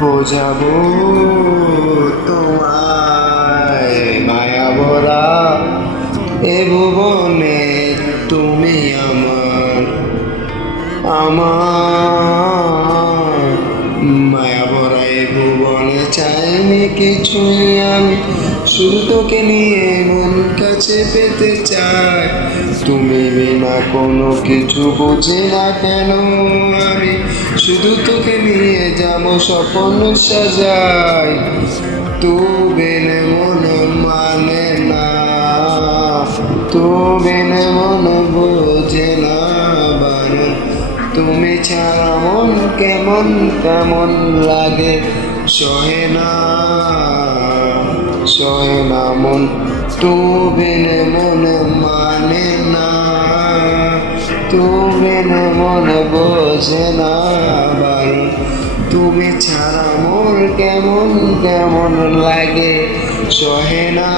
বোঝাবো তোমায় মায়া ভরা এ ভুবনে তুমি আমার মায়া ভরা এ ভুবনে চাইনি কিছুই আমি, শুধু তোকে নিয়ে মন কাছে পেতে চাই। তুমি বিনা কোনো কিছু বুঝি না কেন আমি, শুধু তোকে নিয়ে যাব স্বপ্ন সাজাই। তু বিনে মন মানে না, তু বিনে মন বোঝে না বারণ। তুমি ছাড়া মন কেমন কেমন লাগে, সহে না সহে না মন। তু বিনে মন মানে না, তু বিনে মন বোঝে না বারণ। তুমি ছাড়া মোর কেমন কেমন লাগে, সহে না